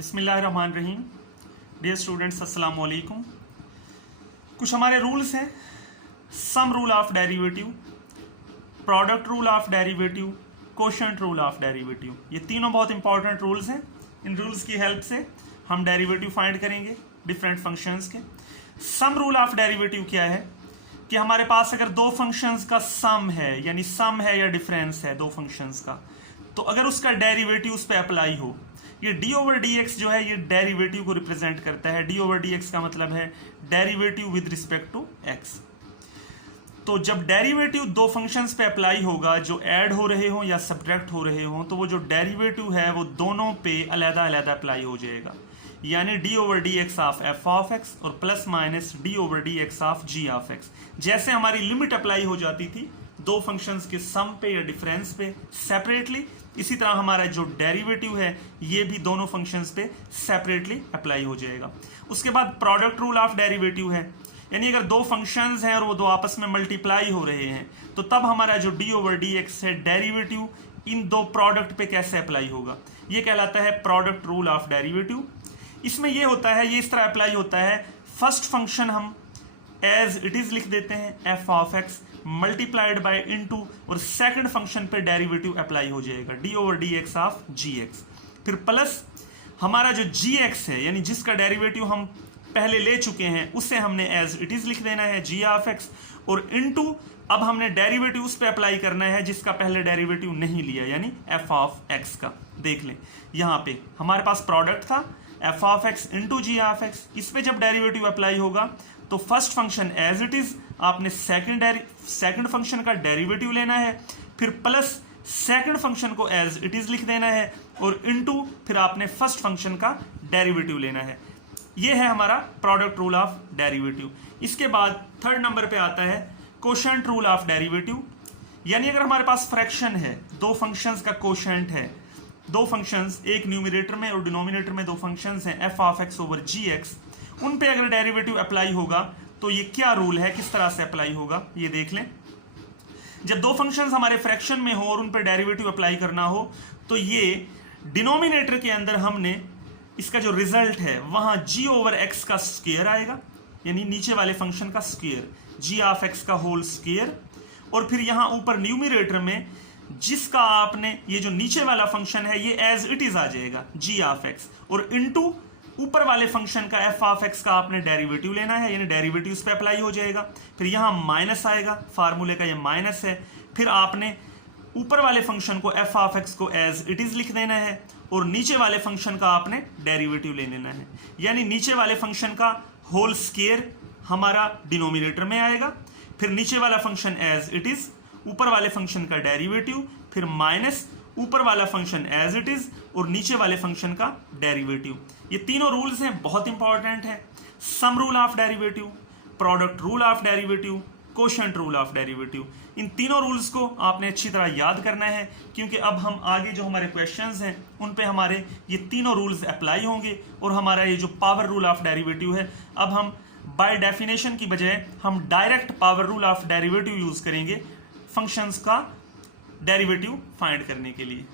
बिस्मिल्लाहिर्रहमानिर्रहीम। Dear students, अस्सलाम वालेकुम। कुछ हमारे रूल्स हैं। सम rule of derivative, product rule of derivative, quotient rule of derivative, ये तीनों बहुत इंपॉर्टेंट रूल्स हैं। इन रूल्स की हेल्प से हम डेरिवेटिव फाइंड करेंगे डिफरेंट फंक्शंस के। सम रूल ऑफ डेरिवेटिव क्या है कि हमारे पास अगर दो फंक्शंस का सम है, यानी सम है या डिफरेंस है दो फंक्शंस का, तो अगर उसका डेरिवेटिव उस पर अप्लाई हो, ये डी ओवर डी एक्स जो है ये डेरिवेटिव को रिप्रेजेंट करता है। डी ओवर डी एक्स का मतलब है derivative with respect to x. तो जब डेरिवेटिव दो फंक्शंस पे अप्लाई होगा जो ऐड हो रहे हो या सब्ट्रैक्ट हो रहे हो, तो वो जो डेरिवेटिव है वो दोनों पे अलग अलग अप्लाई हो जाएगा। यानी d over d x of f of x और plus minus d over d x of g of x. जैसे हमारी लिमिट अप्लाई हो जाती थी दो फंक्शंस के सम पे या डिफरेंस पे सेपरेटली, इसी तरह हमारा जो डेरिवेटिव है ये भी दोनों फंक्शंस पे सेपरेटली अप्लाई हो जाएगा। उसके बाद प्रोडक्ट रूल ऑफ डेरिवेटिव है, यानी अगर दो फंक्शंस हैं और वो दो आपस में मल्टीप्लाई हो रहे हैं, तो तब हमारा जो डी ओवर डी एक्स है डेरिवेटिव इन दो प्रोडक्ट पे कैसे अप्लाई होगा, ये कहलाता है प्रोडक्ट रूल ऑफ डेरिवेटिव। इसमें ये होता है, ये इस तरह अप्लाई होता है, फर्स्ट फंक्शन हम एज इट इज लिख देते हैं f of x multiplied by into, और सेकंड फंक्शन पे डेरिवेटिव अप्लाई हो जाएगा d over d x of g x. फिर प्लस हमारा जो जी एक्स है, यानी जिसका डेरिवेटिव हम पहले ले चुके हैं, उसे हमने एज इट इज लिख देना है जी ऑफ एक्स, और इनटू अब हमने डेरिवेटिव उस पे अप्लाई करना है जिसका पहले डेरिवेटिव नहीं लिया, यानी एफ ऑफ एक्स का। देख लें यहाँ पे हमारे पास प्रोडक्ट था f of x into g of x, इस पे जब डेरिवेटिव अप्लाई होगा तो first function as it is आपने सेकंड फंक्शन का डेरिवेटिव लेना है, फिर प्लस सेकंड फंक्शन को एज इट इज लिख देना है, और इनटू फिर आपने फर्स्ट फंक्शन का डेरिवेटिव लेना है। ये है हमारा प्रोडक्ट रूल ऑफ डेरिवेटिव। इसके बाद थर्ड नंबर पे आता है कोशेंट रूल ऑफ डेरिवेटिव, यानी अगर हमारे पास फ्रैक्शन है, दो फंक्शंस का कोशेंट है, दो फंक्शंस एक न्यूमरेटर में और डिनोमिनेटर में दो फंक्शंस हैं f of x over g x, उन पे अगर डेरिवेटिव अप्लाई होगा तो ये क्या रूल है, किस तरह से अप्लाई होगा ये देख लें। जब दो फंक्शंस हमारे फ्रैक्शन में हो और उन पे डेरिवेटिव अप्लाई करना हो, तो ये डिनोमिनेटर के अंदर हमने इसका जो रिजल्ट है वहां जी ओवर एक्स का स्क्वायर आएगा, यानी नीचे वाले फंक्शन का स्क्वायर, जी ऑफ एक्स का होल स्क्वायर, और फिर यहां ऊपर न्यूमरेटर में जिसका आपने ये जो नीचे वाला फंक्शन है ये एज इट इज आ जाएगा जी ऑफ एक्स, और इनटू ऊपर वाले फंक्शन का एफ ऑफ एक्स का आपने डेरिवेटिव लेना है, यानी डेरिवेटिव उस पे अप्लाई हो जाएगा। फिर यहां माइनस आएगा, फार्मूले का ये माइनस है, फिर आपने ऊपर वाले फंक्शन को एफ ऑफ एक्स को एज इट इज लिख देना है, और नीचे वाले फंक्शन का आपने डेरिवेटिव ले लेना है, यानी नीचे वाले फंक्शन का होल स्क्वायर हमारा डिनोमिनेटर में आएगा, फिर नीचे वाला फंक्शन एज इट इज, ऊपर वाले फंक्शन का डेरिवेटिव, फिर माइनस ऊपर वाला फंक्शन एज इट इज और नीचे वाले फंक्शन का डेरिवेटिव। ये तीनों रूल्स हैं, बहुत इंपॉर्टेंट है। Sum rule of derivative, product rule of derivative, quotient rule of derivative, इन तीनों रूल्स को आपने अच्छी तरह याद करना है, क्योंकि अब हम आगे जो हमारे क्वेश्चंस हैं उन पे हमारे ये तीनों रूल्स अप्लाई होंगे, और हमारा ये जो पावर रूल ऑफ डेरिवेटिव है, अब हम बाय डेफिनेशन की बजाय हम direct power rule of derivative use करेंगे फंक्शंस का डेरिवेटिव फाइंड करने के लिए।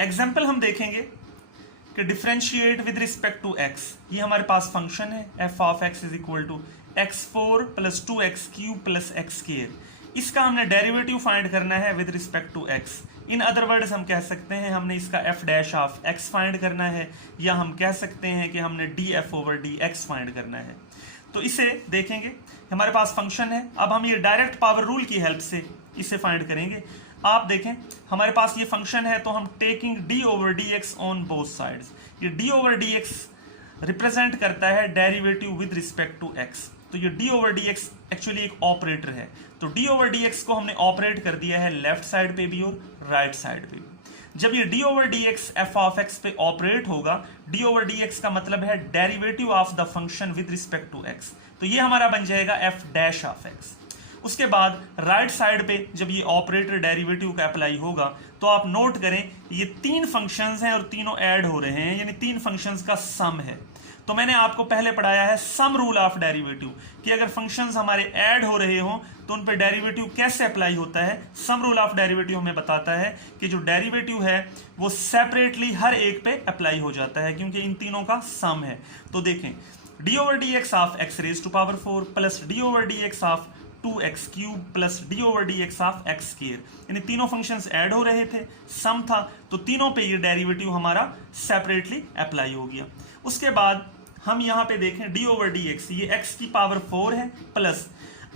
एग्जाम्पल हम देखेंगे कि differentiate with respect to x, ये हमारे पास फंक्शन है f of x is equal to x4 plus 2x³ plus x²। इसका हमने डेरिवेटिव फाइंड करना है with respect to x। In other words हम कह सकते हैं हमने इसका f dash of x find करना है, या हम कह सकते हैं कि हमने df ओवर dx फाइंड करना है। तो इसे देखेंगे, हमारे पास फंक्शन है, अब हम ये डायरेक्ट पावर रूल की हेल्प से इसे फाइंड करेंगे। आप देखें हमारे पास ये फंक्शन है, तो हम taking d over d x on both sides, ये d over d x represent करता है derivative with respect to x. तो ये d over d x actually एक ऑपरेटर है, तो डी ओवर डी एक्स को हमने ऑपरेट कर दिया है लेफ्ट साइड पे भी और राइट साइड पे भी। जब ये d over d x f of x पे ऑपरेट होगा, डी ओवर डी एक्स का मतलब है derivative of the function with respect to x, तो ये हमारा बन जाएगा एफ डैश ऑफ एक्स। उसके बाद राइट साइड पे जब ये ऑपरेटर डेरिवेटिव का अप्लाई होगा, तो आप नोट करें ये तीन फंक्शंस हैं और तीनों ऐड हो रहे हैं, यानी तीन फंक्शंस का सम है। तो मैंने आपको पहले पढ़ाया है सम रूल ऑफ डेरिवेटिव कि अगर फंक्शंस हमारे ऐड हो रहे हों तो उन पर डेरिवेटिव कैसे अप्लाई होता है। सम रूल ऑफ डेरिवेटिव हमें बताता है कि जो डेरिवेटिव है वो सेपरेटली हर एक पे अप्लाई हो जाता है क्योंकि इन तीनों का सम है। तो देखें d over d x of x raise to power 4 plus d over d x of 2x cube plus d over d x of x square, यानी तीनों फंक्शंस ऐड हो रहे थे, सम था, तो तीनों पे ये डेरिवेटिव हमारा सेपरेटली अप्लाई हो गया। उसके बाद हम यहाँ पे देखें डी ओवर डी एक्स, ये x की पावर 4 है प्लस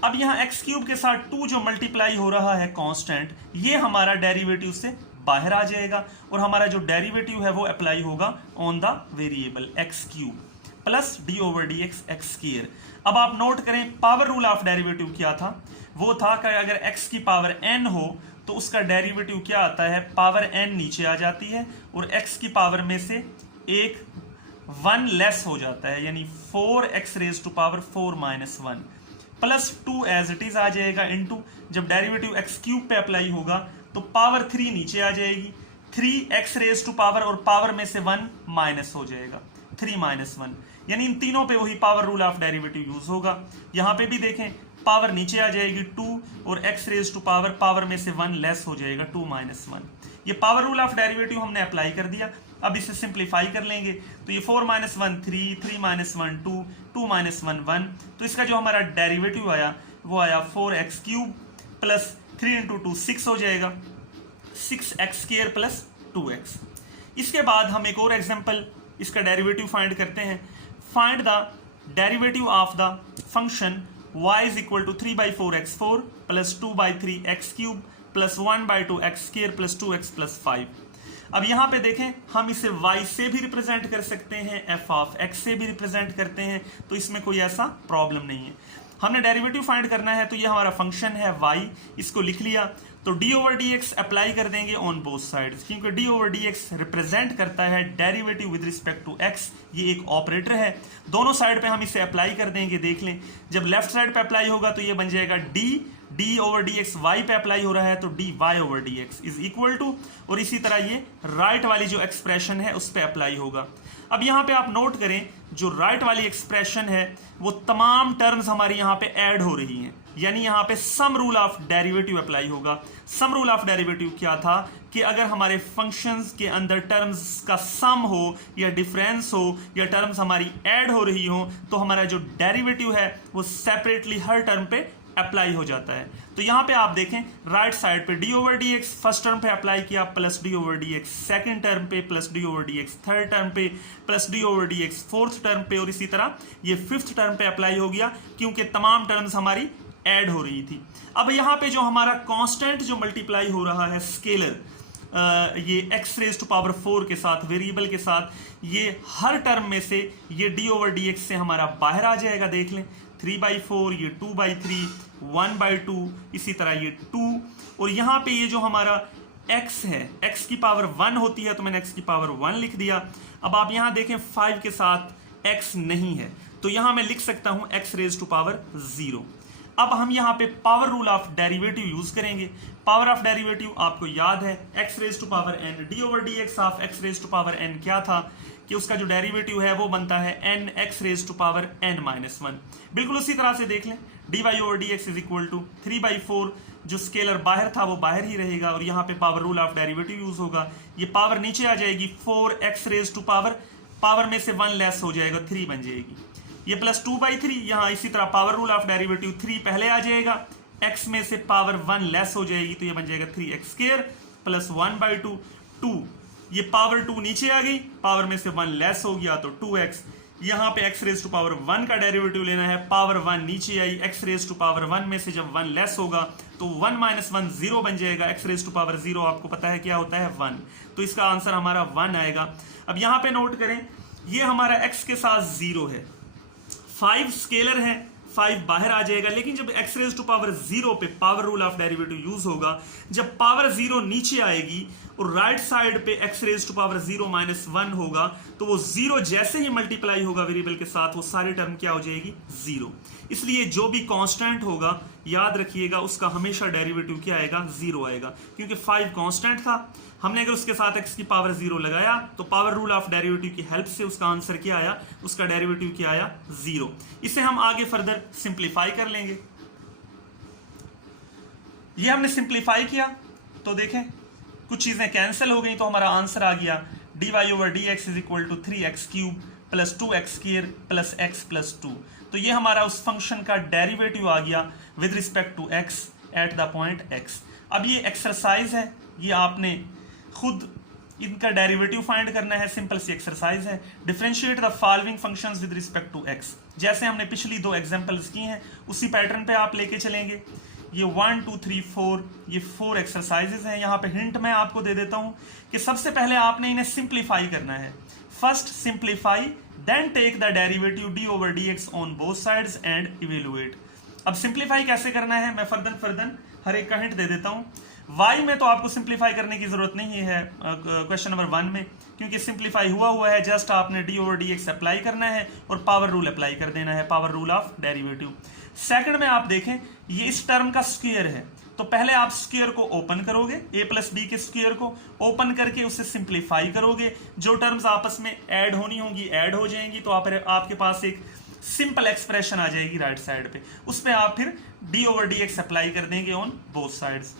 अब यहाँ एक्स क्यूब के साथ 2 जो मल्टीप्लाई हो रहा है कांस्टेंट, ये हमारा डेरिवेटिव से बाहर आ जाएगा और हमारा जो डेरिवेटिव है वो अप्लाई होगा on the variable x cube plus d over d x x square. अब आप नोट करें पावर रूल ऑफ डेरिवेटिव क्या था, वो था कि अगर x की पावर n हो तो उसका डेरिवेटिव क्या आता है, पावर n नीचे आ जाती है और x की पावर में से एक 1 लेस हो जाता है, यानी 4x raise to power 4 minus 1 plus 2 as it is आ जाएगा इनटू, जब डेरिवेटिव x क्यूब पे अप्लाई होगा तो पावर 3 नीचे आ जाएगी, 3x रेज टू पावर और पावर में से 1 माइनस हो जाएगा 3 माइनस 1, यानी इन तीनों पे वही power rule of derivative use होगा। यहां पे भी देखें पावर नीचे आ जाएगी 2 और x रेज टू पावर में से 1 लेस हो जाएगा 2 माइनस 1। ये पावर रूल ऑफ डेरिवेटिव हमने अप्लाई कर दिया। अब इसे सिंप्लीफाई कर लेंगे तो ये 4 माइनस 1 3, 3 माइनस 1 2, 2 माइनस 1 1, तो इसका जो हमारा डेरिवेटिव आया वो आया 4x क्यूब प्लस 3 इंटू 2 6 हो जाएगा, 6x स्क्वायर प्लस 2x। इसके बाद हम एक और एग्जाम्पल इसका डेरिवेटिव फाइंड करते हैं। Find the derivative of the function y is equal to 3/4x4 plus 2/3x cube plus 1/2x square plus 2x plus 5। अब यहां पे देखें हम इसे y से भी रिप्रेजेंट कर सकते हैं, f ऑफ x से भी रिप्रेजेंट करते हैं, तो इसमें कोई ऐसा प्रॉब्लम नहीं है। हमने डेरिवेटिव फाइंड करना है तो ये हमारा फंक्शन है y, इसको लिख लिया तो d over d x apply कर देंगे ऑन बोथ साइड्स, क्योंकि d over d x represent करता है derivative with respect to x, ये एक ऑपरेटर है, दोनों साइड पे हम इसे अप्लाई कर देंगे। देख लें जब लेफ्ट साइड पे अप्लाई होगा तो ये बन जाएगा d over d x, y पे अप्लाई हो रहा है तो d y over d x is equal to, और इसी तरह ये राइट वाली जो एक्सप्रेशन है उस पर अप्लाई होगा। अब यहाँ पे आप नोट करें जो राइट वाली एक्सप्रेशन है वो तमाम टर्म्स हमारी यहाँ पे ऐड हो रही हैं, यानी यहाँ पे sum rule of derivative apply होगा। सम रूल ऑफ डेरिवेटिव क्या था कि अगर हमारे फंक्शंस के अंदर टर्म्स का सम हो या डिफरेंस हो या टर्म्स हमारी ऐड हो रही हो तो हमारा जो डेरिवेटिव है वो सेपरेटली हर टर्म पे अप्लाई हो जाता है। तो यहाँ पे आप देखें राइट साइड पे d over d x first term पे अप्लाई किया plus d over d x second term पे plus d over d x third term पे plus d over d x fourth term पे, और इसी तरह ये फिफ्थ टर्म पे अप्लाई हो गया क्योंकि तमाम टर्म्स हमारी ऐड हो रही थी। अब यहाँ पे जो हमारा कांस्टेंट जो मल्टीप्लाई हो रहा है स्केलर, ये x रेज टू पावर 4 के साथ वेरिएबल के साथ, ये हर टर्म में से ये डी ओवर डी एक्स से हमारा बाहर आ जाएगा। देख लें 3/4, ये 2/3, 1/2, इसी तरह ये 2, और यहाँ पे ये जो हमारा x है, x की पावर 1 होती है तो मैंने x की पावर 1 लिख दिया। अब आप यहाँ देखें 5 के साथ x नहीं है तो यहाँ मैं लिख सकता हूँ x रेज टू पावर 0। अब हम यहाँ पे power rule of derivative use करेंगे। पावर ऑफ डेरिवेटिव आपको याद है x raise to power n, d over d x of x raise to power n क्या था कि उसका जो डेरिवेटिव है वो बनता है n x raise to power n minus 1। बिल्कुल उसी तरह से देख लें d y over d x is equal to 3/4, जो स्केलर बाहर था वो बाहर ही रहेगा और यहाँ पे power rule of derivative use होगा। ये पावर नीचे आ जाएगी 4x रेज टू पावर में से 1 लेस हो जाएगा 3 बन जाएगी, ये प्लस 2/3, यहाँ इसी तरह पावर रूल ऑफ डेरिवेटिव 3 पहले आ जाएगा, x में से पावर 1 लेस हो जाएगी तो ये बन जाएगा 3x स्क्वायर प्लस 1/2 2, ये पावर 2 नीचे आ गई, पावर में से 1 लेस हो गया तो 2x। यहाँ पे x रेज टू पावर 1 का डेरिवेटिव लेना है, पावर 1 नीचे आई, x रेज टू पावर 1 में से जब 1 लेस होगा तो 1 माइनस 1 0 बन जाएगा। x रेज टू पावर 0 आपको पता है क्या होता है 1, तो इसका आंसर हमारा 1 आएगा। अब यहाँ पे नोट करें ये हमारा x के साथ 0 है, 5 स्केलर है, 5 बाहर आ जाएगा, लेकिन जब x रेज टू पावर 0 पे power rule of derivative use होगा, जब पावर 0 नीचे आएगी और राइट साइड पे x raise to power 0 minus 1 होगा, तो वो 0 जैसे ही मल्टीप्लाई होगा वेरिएबल के साथ वो सारी टर्म क्या हो जाएगी 0। इसलिए जो भी कांस्टेंट होगा याद रखिएगा उसका हमेशा डेरिवेटिव क्या आएगा 0 आएगा, क्योंकि 5 कांस्टेंट था, हमने अगर उसके साथ x की पावर 0 लगाया तो पावर रूल ऑफ डेरिवेटिव की हेल्प से उसका आंसर क्या आया, उसका डेरिवेटिव क्या आया 0। इसे हम आगे फर्दर सिंप्लीफाई कर लेंगे। ये हमने सिंप्लीफाई किया तो देखें कुछ चीजें कैंसिल हो गई, तो हमारा आंसर आ गया dy/dx is equal to 3x³ plus 2x² plus x plus 2। तो ये हमारा उस फंक्शन का डेरिवेटिव आ गया with respect to x at the point x। अब ये एक्सरसाइज है, ये आपने खुद इनका डेरिवेटिव फाइंड करना है, सिंपल सी एक्सरसाइज है। Differentiate the following functions with respect to x। जैसे हमने पिछली 2 एग्जांपल्स की हैं उसी पैटर्न पे आप लेके चलेंगे। ये 1 2 3 4 ये 4 एक्सरसाइजेज हैं। यहाँ पे हिंट मैं आपको दे देता हूँ कि सबसे पहले आपने इन्हें सिंप्लीफाई करना है। First simplify, then take the derivative d/dx on both sides and evaluate. अब सिंप्लीफाई कैसे करना है मैं फर्दर हर एक का हिंट दे देता हूँ। y में तो आपको सिंप्लीफाई करने की जरूरत नहीं है क्वेश्चन नंबर 1 में, क्योंकि सिंप्लीफाई हुआ है, जस्ट आपने d/dx अप्लाई करना है और पावर रूल अप्लाई कर देना है, power rule of derivative. Second में आप देखें ये इस टर्म का स्क्वायर है, तो पहले आप स्क्वायर को ओपन करोगे, a प्लस बी के स्क्वायर को ओपन करके उसे सिंप्लीफाई करोगे, जो टर्म्स आपस में ऐड होनी होंगी ऐड हो जाएंगी, तो आपके पास एक सिंपल एक्सप्रेशन आ जाएगी राइट साइड पे, उस पे आप फिर d/dx अप्लाई कर देंगे ऑन बोथ साइड्स।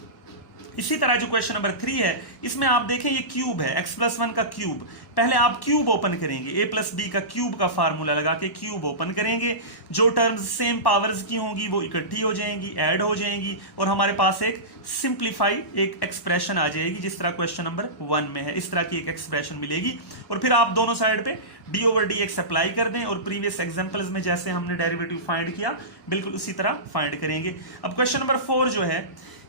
इसी तरह जो क्वेश्चन नंबर 3 है इसमें आप देखें ये क्यूब है, x+1 का क्यूब। पहले आप क्यूब ओपन करेंगे, a प्लस बी का क्यूब का फार्मूला लगा के क्यूब ओपन करेंगे, जो टर्म्स सेम पावर्स की होंगी वो इकट्ठी हो जाएंगी, ऐड हो जाएंगी और हमारे पास एक सिंप्लीफाई एक एक्सप्रेशन आ जाएगी जिस तरह क्वेश्चन नंबर 1 में है, इस तरह की एक एक्सप्रेशन मिलेगी। और फिर आप दोनों साइड पे d/dx अप्लाई कर दें और प्रीवियस एग्जांपल्स में जैसे हमने डेरिवेटिव फाइंड किया बिल्कुल उसी तरह फाइंड करेंगे। अब क्वेश्चन नंबर 4 जो है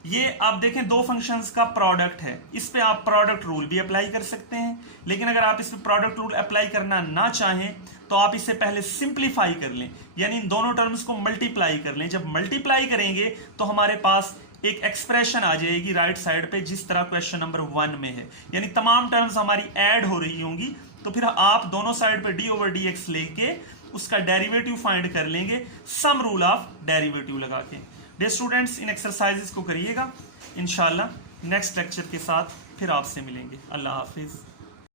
ये आप देखें 2 फंक्शंस का प्रोडक्ट है, इस पे आप प्रोडक्ट रूल भी अप्लाई कर सकते हैं, लेकिन अगर आप इस पे प्रोडक्ट रूल अप्लाई करना ना चाहें तो आप इसे पहले सिंप्लीफाई कर लें, यानी इन दोनों टर्म्स को मल्टीप्लाई कर लें। जब मल्टीप्लाई करेंगे तो हमारे पास एक एक्सप्रेशन आ जाएगी राइट साइड पे जिस तरह क्वेश्चन नंबर 1 में है, यानी तमाम टर्म्स हमारी ऐड हो रही होंगी। तो फिर आप दोनों साइड पे d/dx लेके उसका डेरिवेटिव फाइंड कर लेंगे सम रूल ऑफ डेरिवेटिव लगा के। डे स्टूडेंट्स इन एक्सरसाइजेस को करिएगा, इंशाल्लाह नेक्स्ट लेक्चर के साथ फिर आपसे मिलेंगे। अल्लाह हाफिज।